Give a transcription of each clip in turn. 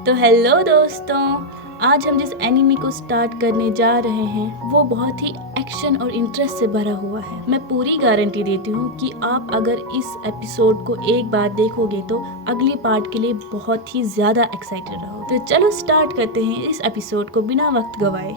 तो हेलो दोस्तों, आज हम जिस एनिमे को स्टार्ट करने जा रहे हैं वो बहुत ही एक्शन और इंटरेस्ट से भरा हुआ है। मैं पूरी गारंटी देती हूँ कि आप अगर इस एपिसोड को एक बार देखोगे तो अगली पार्ट के लिए बहुत ही ज्यादा एक्साइटेड रहो। तो चलो स्टार्ट करते हैं इस एपिसोड को बिना वक्त गवाए।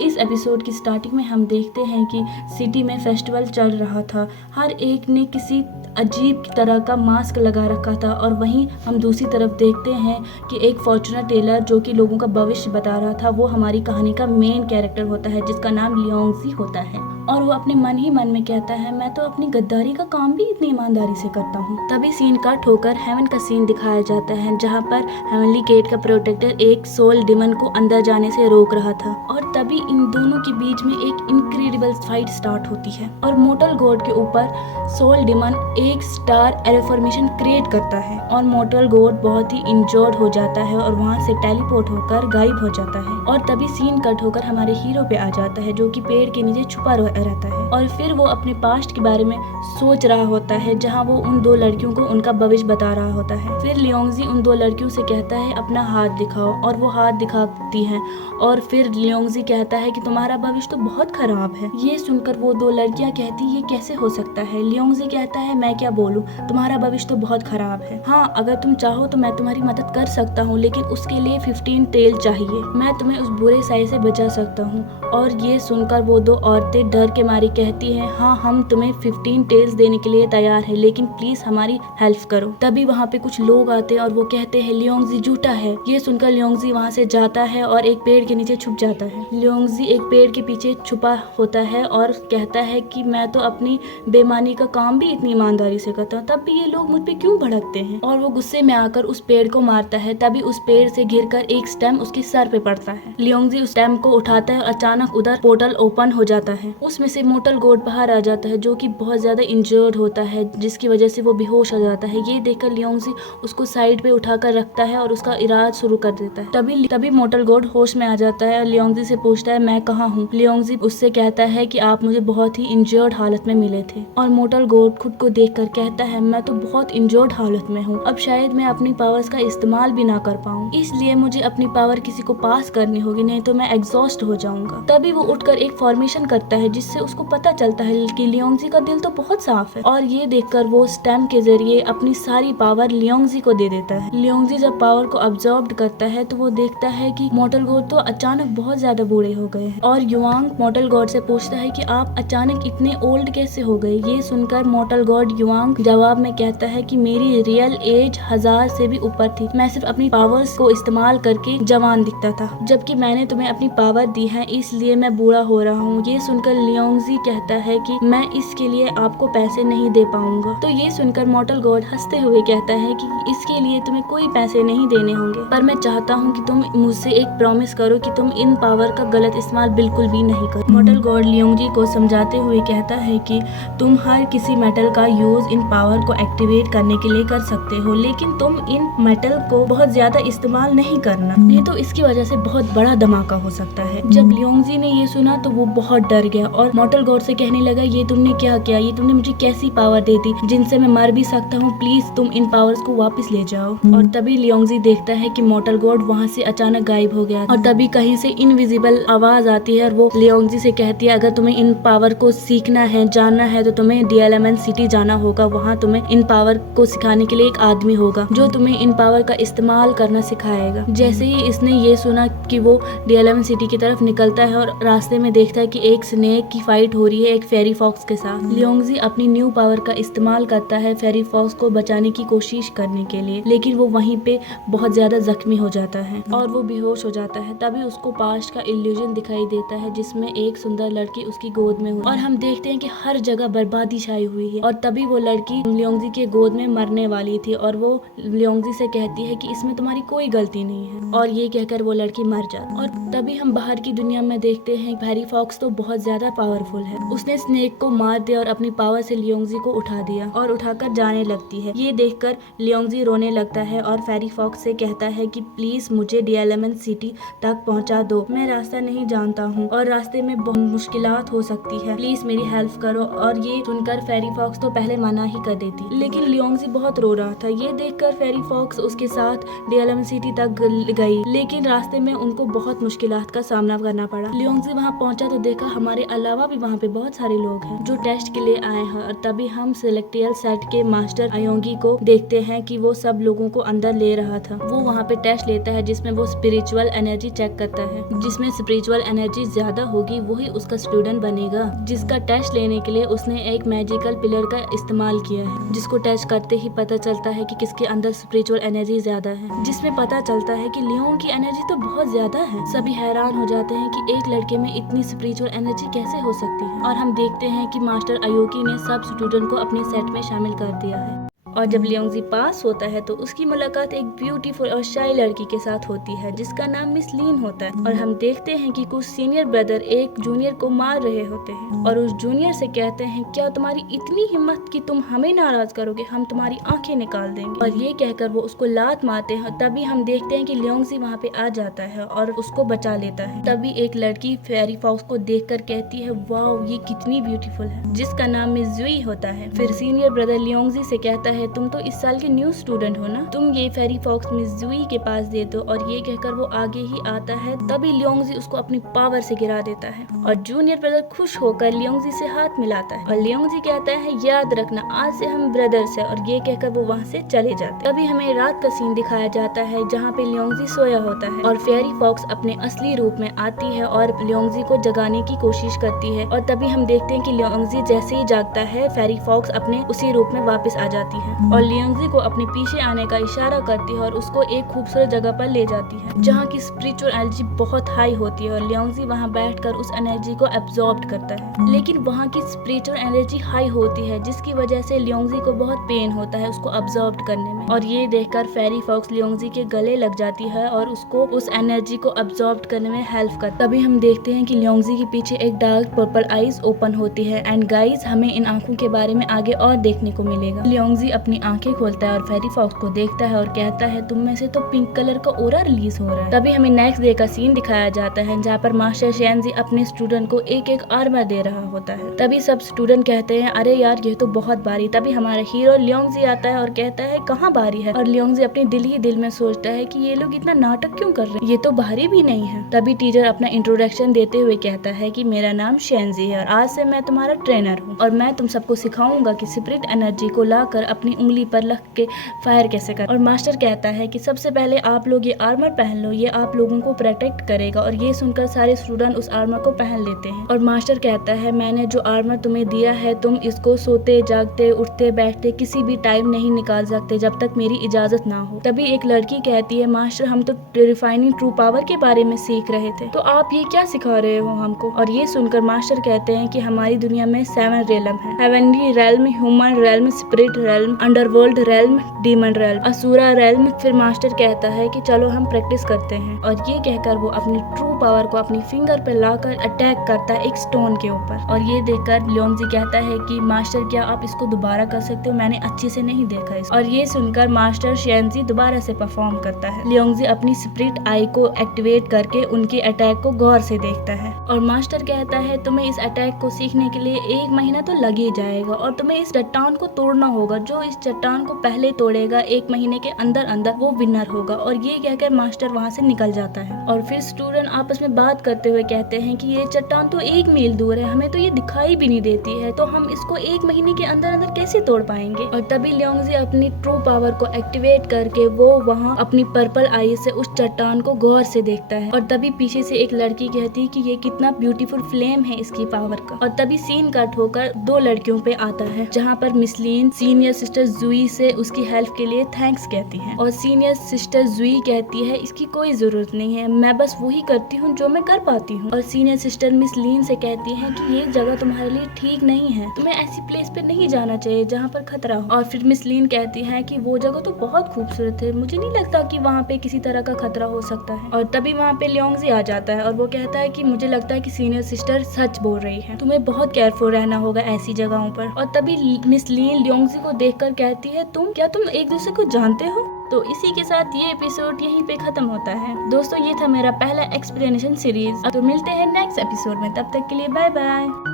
इस एपिसोड की स्टार्टिंग में हम देखते हैं कि सिटी में फेस्टिवल चल रहा था। हर एक ने किसी अजीब तरह का मास्क लगा रखा था और वहीं हम दूसरी तरफ देखते हैं कि एक फॉर्चूनर टेलर जो कि लोगों का भविष्य बता रहा था, वो हमारी कहानी का मेन कैरेक्टर होता है जिसका नाम लियोंगजी होता है। और वो अपने मन ही मन में कहता है, मैं तो अपनी गद्दारी का काम भी इतनी ईमानदारी से करता हूँ। तभी सीन कट होकर हेवन का सीन दिखाया जाता है जहाँ पर हेवनली गेट का प्रोटेक्टर एक सोल डिमन को अंदर जाने से रोक रहा था। और तभी इन दोनों के बीच में एक इनक्रेडिबल फाइट स्टार्ट होती है और मोर्टल गॉड के ऊपर सोल डिमन एक स्टार एरेफॉर्मेशन क्रिएट करता है और मोर्टल गॉड बहुत ही इंजर्ड हो जाता है और वहाँ से टेलीपोर्ट होकर गायब हो जाता है। और तभी सीन कट होकर हमारे हीरो पे आ जाता है जो कि पेड़ के नीचे छुपा रहता है और फिर वो अपने पास्ट के बारे में सोच रहा होता है जहाँ वो उन दो लड़कियों को उनका भविष्य बता रहा होता है। फिर लियोंगजी उन दो लड़कियों से कहता है अपना हाथ दिखाओ और वो हाथ दिखाती हैं और फिर लियोंगजी कहता है कि तुम्हारा भविष्य तो बहुत खराब है। ये सुनकर वो दो लड़कियां कहती ये कैसे हो सकता है। लियोंगजी कहता है मैं क्या बोलूं, तुम्हारा भविष्य तो बहुत खराब है। हाँ, अगर तुम चाहो तो मैं तुम्हारी मदद कर सकता हूँ, लेकिन उसके लिए 15 टेल चाहिए। मैं तुम्हें उस बुरे साय से बचा सकता हूँ। और ये सुनकर वो दो औरतें डर के मारी कहती हैं हाँ, हम तुम्हें 15 टेल्स देने के लिए तैयार है, लेकिन प्लीज हमारी हेल्प करो। तभी वहाँ पे कुछ लोग आते हैं और वो कहते हैं लियोंगजी झूठा है। ये सुनकर लियोंगजी वहाँ से जाता है और एक पेड़ के नीचे छुप जाता है। लियोंगजी एक पेड़ के पीछे छुपा होता है और कहता है कि मैं तो अपनी बेईमानी का काम भी इतनी ईमानदारी से करता हूँ, तब भी ये लोग मुझ पे क्यों भड़कते हैं। और वो गुस्से में आकर उस पेड़ को मारता है। तभी उस पेड़ से घिरकर एक स्टेम उसके सर पे पड़ता है। लियोंगजी उस स्टेम को उठाता है और अचानक उधर पोर्टल ओपन हो जाता है। उसमें से मोर्टल गॉड बाहर आ जाता है जो कि बहुत ज्यादा इंजर्ड होता है, जिसकी वजह से वो बेहोश हो जाता है। ये देखकर लियोंगजी उसको साइड पे उठाकर रखता है और उसका इलाज शुरू कर देता है। तभी मोर्टल गॉड होश में आ जाता है और लियोंगजी से पूछता है मैं कहाँ हूँ। लियोंगजी उससे कहता है कि आप मुझे बहुत ही इंजर्ड हालत में मिले थे। और मोर्टल गॉड खुद को देखकर कहता है मैं तो बहुत इंजर्ड हालत में हूँ, अब शायद मैं अपनी पावर्स का इस्तेमाल भी ना कर पाऊँ, इसलिए मुझे अपनी पावर किसी को पास करनी होगी, नहीं तो मैं एग्जॉस्ट हो जाऊंगा। तभी वो उठकर एक फॉर्मेशन करता है जिससे उसको पता चलता है कि लियोंगजी का दिल तो बहुत साफ है। और ये देखकर वो स्टेम के जरिए अपनी सारी पावर लियोंगजी को दे देता है। लियोंगजी जब पावर को अब्सॉर्ब करता है तो वो देखता है कि मोर्टल गॉड तो अचानक बहुत ज्यादा बूढ़े हो गए हैं। और युवांग मोर्टल गॉड से पूछता है कि आप अचानक इतने ओल्ड कैसे हो गए। ये सुनकर मोर्टल गॉड युवांग जवाब में कहता है कि मेरी रियल एज 1000 से भी ऊपर थी, मैं सिर्फ अपनी पावर्स को इस्तेमाल करके जवान दिखता था, जबकि मैंने तुम्हें अपनी पावर दी है इसलिए मैं बूढ़ा हो रहा हूँ। ये सुनकर लियोंगजी कहता है कि मैं इसके लिए आपको पैसे नहीं दे पाऊंगा। तो ये सुनकर मोर्टल गॉड हंसते हुए कहता है कि इसके लिए तुम्हें कोई पैसे नहीं देने होंगे, पर मैं चाहता हूँ कि तुम मुझसे एक प्रॉमिस करो कि तुम इन पावर का गलत इस्तेमाल बिल्कुल भी नहीं करो। मोर्टल गॉड लियोंगजी को समझाते हुए कहता है कि तुम हर किसी मेटल का यूज इन पावर को एक्टिवेट करने के लिए कर सकते हो, लेकिन तुम इन मेटल को बहुत ज्यादा इस्तेमाल नहीं करना, नहीं तो इसकी वजह से बहुत बड़ा धमाका हो सकता है। जब लियोंगजी ने ये सुना तो वो बहुत डर गया और मोर्टल गॉड से कहने लगा ये तुमने क्या किया, ये तुमने मुझे कैसी पावर दे दी जिनसे मैं मर भी सकता हूँ, प्लीज तुम इन पावर्स को वापस ले जाओ। और तभी लियोंगजी देखता है कि मोर्टल गॉड वहाँ से अचानक गायब हो गया। और तभी कहीं से इनविजिबल आवाज आती है और वो लियोंगजी से कहती है अगर तुम्हें इन पावर को सीखना है, जानना है, तो तुम्हें DLMN सिटी जाना होगा। वहाँ तुम्हें इन पावर को सिखाने के लिए एक आदमी होगा जो तुम्हें इन पावर का इस्तेमाल करना सिखाएगा। जैसे ही इसने ये सुना कि वो DLMN सिटी की तरफ निकलता है और रास्ते में देखता है कि एक स्नेक की फाइट हो रही है एक फेरी फॉक्स के साथ। लियोंगजी अपनी न्यू पावर का इस्तेमाल करता है फेरी फॉक्स को बचाने की कोशिश करने के लिए, लेकिन वो वहीं पे बहुत ज्यादा जख्मी हो जाता है और वो बेहोश हो जाता है। तभी उसको पास्ट का इल्यूजन दिखाई देता है जिसमें एक सुंदर लड़की उसकी गोद में हुई और हम देखते हैं कि हर जगह बर्बादी छाई हुई है। और तभी वो लड़की लियोंगजी के गोद में मरने वाली थी और वो लियोंगजी से कहती है कि इसमें तुम्हारी कोई गलती नहीं है, और ये कहकर वो लड़की मर जाती। और तभी हम बाहर की दुनिया में देखते हैं फेरी फॉक्स तो बहुत ज्यादा पावरफुल है। उसने स्नेक को मार दिया और अपनी पावर से लियोंगजी को उठा दिया और उठाकर जाने लगती है। ये देखकर लियोंगजी रोने लगता है और फेरी फॉक्स से कहता है कि प्लीज मुझे डिएलेमेंट सिटी तक पहुंचा दो, मैं रास्ता नहीं जानता हूँ और रास्ते में बहुत मुश्किलात हो सकती है, प्लीज मेरी हेल्प करो। और ये सुनकर फेरी फॉक्स तो पहले मना ही कर देती, लेकिन लियोंगजी बहुत रो रहा था। ये देखकर फेरी फॉक्स उसके साथ डिएलेमेंट सिटी तक गई, लेकिन रास्ते में उनको बहुत मुश्किलात का सामना करना पड़ा। लियोंगजी वहाँ पहुंचा तो देखा हमारे अलावा भी वहाँ पे बहुत सारे लोग हैं जो टेस्ट के लिए आए हैं। और तभी हम सेलेक्टियल सेट के मास्टर अयोंगी को देखते हैं कि वो सब लोगों को अंदर ले रहा था। वो वहाँ पे टेस्ट लेता है जिसमें वो स्पिरिचुअल एनर्जी चेक करता है, जिसमें स्पिरिचुअल एनर्जी ज्यादा होगी वही उसका स्टूडेंट बनेगा। जिसका टेस्ट लेने के लिए उसने एक मैजिकल पिलर का इस्तेमाल किया है, जिसको टेस्ट करते ही पता चलता है कि किसके अंदर स्पिरिचुअल एनर्जी ज्यादा है, जिसमें पता चलता है कि लियोंग की एनर्जी तो बहुत ज्यादा है। सभी हैरान हो जाते हैं कि एक लड़के में इतनी स्पिरिचुअल एनर्जी कैसे हो सकती है। और हम देखते हैं कि मास्टर अयोकी ने सब स्टूडेंट को अपने सेट में शामिल कर दिया है। और जब लियोंगजी पास होता है तो उसकी मुलाकात एक ब्यूटीफुल और शाई लड़की के साथ होती है जिसका नाम मिस लीन होता है। और हम देखते हैं कि कुछ सीनियर ब्रदर एक जूनियर को मार रहे होते हैं और उस जूनियर से कहते हैं क्या तुम्हारी इतनी हिम्मत कि तुम हमें नाराज करोगे, हम तुम्हारी आंखें निकाल देंगे। और ये कहकर वो उसको लात मारते हैं। तभी हम देखते हैं कि लियोंगजी वहाँ पे आ जाता है और उसको बचा लेता है। तभी एक लड़की फेरी फॉक्स को देखकर कहती है वाओ ये कितनी ब्यूटीफुल है, जिसका नाम मिस जुई होता है। फिर सीनियर ब्रदर लियोंगजी से कहता है तुम तो इस साल के न्यू स्टूडेंट हो ना, तुम ये फेरी फॉक्स मिस जुई के पास दे दो। और ये कहकर वो आगे ही आता है। तभी लियोंगजी उसको अपनी पावर से गिरा देता है और जूनियर ब्रदर खुश होकर लियोंगजी से हाथ मिलाता है और लियोंगजी कहता है याद रखना आज से हम ब्रदर्स हैं। और ये कहकर वो वहाँ से चले जाते। तभी हमें रात का सीन दिखाया जाता है जहाँ पे लियोंगजी सोया होता है और फेरी फॉक्स अपने असली रूप में आती है और लियोंगजी को जगाने की कोशिश करती है। और तभी हम देखते हैं कि लियोंगजी जैसे ही जागता है फेरी फॉक्स अपने उसी रूप में वापस आ जाती है और लियोंगजी को अपने पीछे आने का इशारा करती है और उसको एक खूबसूरत जगह पर ले जाती है जहाँ की स्पिरिचुअल एनर्जी बहुत हाई होती है और लियोंगजी वहाँ बैठकर उस एनर्जी को एब्जॉर्ब करता है। लेकिन वहाँ की स्पिरिचुअल एनर्जी हाई होती है जिसकी वजह से लियोंगजी को बहुत पेन होता है उसको एब्जॉर्ब करने में। और ये देखकर फेरी फॉक्स लियोंगजी के गले लग जाती है और उसको उस एनर्जी को एब्जॉर्ब करने में हेल्प करता है। तभी हम देखते हैं कि लियोंगजी के पीछे एक डार्क पर्पल आईज ओपन होती है। एंड गाइज हमें इन आंखों के बारे में आगे और देखने को मिलेगा। लियोंगजी अपनी आंखें खोलता है और फेरी फॉक्स को देखता है और कहता है तुम में से तो पिंक कलर का ओरा रिलीज हो रहा है। तभी हमें नेक्स्ट डे का सीन दिखाया जाता है जहाँ पर मास्टर शेनजी अपने स्टूडेंट को एक एक आर्मर दे रहा होता है। तभी सब स्टूडेंट कहते हैं अरे यार ये तो बहुत भारी। तभी हमारा हीरो लियोंगजी आता है और कहता है कहाँ भारी है। और लियोंगजी अपने दिल ही दिल में सोचता है कि ये लोग इतना नाटक क्यों कर रहे हैं, ये तो भारी भी नहीं है। तभी टीचर अपना इंट्रोडक्शन देते हुए कहता है कि मेरा नाम शेनजी है और आज से मैं तुम्हारा ट्रेनर हूँ और मैं तुम सबको सिखाऊंगा कि स्पिरिट एनर्जी को लाकर अपनी उंगली पर रख के फायर कैसे कर। और मास्टर कहता है कि सबसे पहले आप लोग ये आर्मर पहन लो, ये आप लोगों को प्रोटेक्ट करेगा। और ये सुनकर सारे स्टूडेंट उस आर्मर को पहन लेते हैं। और मास्टर कहता है मैंने जो आर्मर तुम्हें दिया है तुम इसको सोते जागते उठते बैठते किसी भी टाइम नहीं निकाल सकते जब तक मेरी इजाजत ना हो। तभी एक लड़की कहती है मास्टर हम तो रिफाइनिंग ट्रू पावर के बारे में सीख रहे थे, तो आप ये क्या सिखा रहे हो हमको। और ये सुनकर मास्टर कहते हैं कि हमारी दुनिया में 7 रेलम है, heavenly realm, human realm, spirit realm, underworld realm, demon realm, asura realm. फिर मास्टर कहता है कि चलो हम प्रैक्टिस करते हैं। और ये कहकर वो अपनी ट्रू पावर को अपनी फिंगर पे लाकर अटैक करता है एक स्टोन के ऊपर। और ये देखकर लियोंगजी कहता है कि मास्टर क्या आप इसको दोबारा कर सकते हो, मैंने अच्छे से नहीं देखा इसको। और ये सुनकर मास्टर शेनजी दोबारा से परफॉर्म करता है। लियोंगजी अपनी स्पिरिट आई को एक्टिवेट करके उनके अटैक को गौर से देखता है और मास्टर कहता है तुम्हें इस अटैक को सीखने के लिए 1 महीना तो लग ही जाएगा और तुम्हें इस चट्टान को तोड़ना होगा। जो इस चट्टान को पहले तोड़ेगा 1 महीने के अंदर अंदर वो विनर होगा। और ये कहकर मास्टर वहाँ से निकल जाता है। और फिर स्टूडेंट आपस में बात करते हुए कहते हैं कि ये चट्टान तो 1 मील दूर है, हमें तो ये दिखाई भी नहीं देती है, तो हम इसको 1 महीने के अंदर अंदर कैसे तोड़ पाएंगे। और तभी लियोंगजी अपनी ट्रू पावर को एक्टिवेट करके वो वहाँ अपनी पर्पल आई से उस चट्टान को गौर से देखता है। और तभी पीछे से एक लड़की कहती है कि ये कितना ब्यूटीफुल फ्लेम है इसकी पावर का। और तभी सीन कट होकर 2 लड़कियों पे आता है जहाँ पर मिस लीन सीनियर सिस्टर जुई से उसकी हेल्प के लिए थैंक्स कहती है और सीनियर सिस्टर जुई कहती है इसकी कोई जरूरत नहीं है, मैं बस वही करती हूँ जो मैं कर पाती हूँ। और सीनियर सिस्टर मिस लीन से कहती है कि ये जगह तुम्हारे लिए ठीक नहीं है, तुम्हें ऐसी प्लेस पे नहीं जाना चाहिए जहाँ पर खतरा हो। और फिर मिस लीन कहती है कि वो जगह तो बहुत खूबसूरत है, मुझे नहीं लगता कि वहाँ पे किसी तरह का खतरा हो सकता है। और तभी वहाँ पे लियोंगजी आ जाता है और वो कहता है कि मुझे लगता है कि सीनियर सिस्टर सच बोल रही है, तुम्हें बहुत केयरफुल रहना होगा ऐसी जगहों पर। और तभी मिस लीन लियोंगजी को देखकर कहती है तुम एक दूसरे को जानते हो। तो इसी के साथ ये एपिसोड यहीं पे खत्म होता है। दोस्तों ये था मेरा पहला एक्सप्लेनेशन सीरीज। अब तो मिलते हैं नेक्स्ट एपिसोड में, तब तक के लिए बाय बाय।